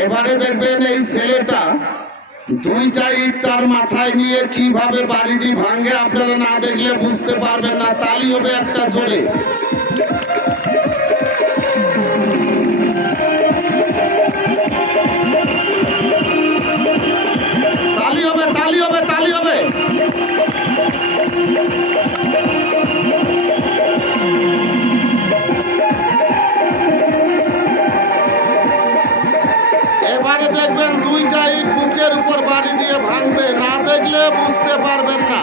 এবারে দেখবেন এই ছেলেটা দুইটা ইট তার মাথায় নিয়ে কিভাবে বাড়ি দিয়ে ভাঙে, আপনারা না দেখলে বুঝতে পারবেন না। তালি হবে একটা জোরে। তালি হবে, তালি হবে, তালি হবে। এবারে দেখবেন দুইটা ইট বুকের উপর বাড়ি দিয়ে ভাঙবে, না দেখলে বুঝতে পারবেন না।